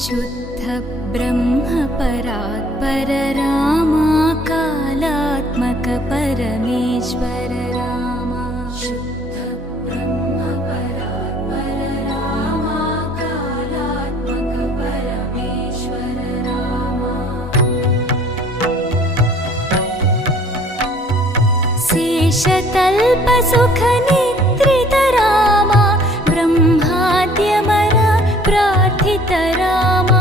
शुद्ध ब्रह्म परात्पर रामा कालात्मक परमेश्वर रामा शुद्ध ब्रह्म परात्पर रामा कालात्मक परमेश्वर रामा शेषतल्प सुख निद्रित रामा ब्रह्माद्यमर प्रार्थित रामा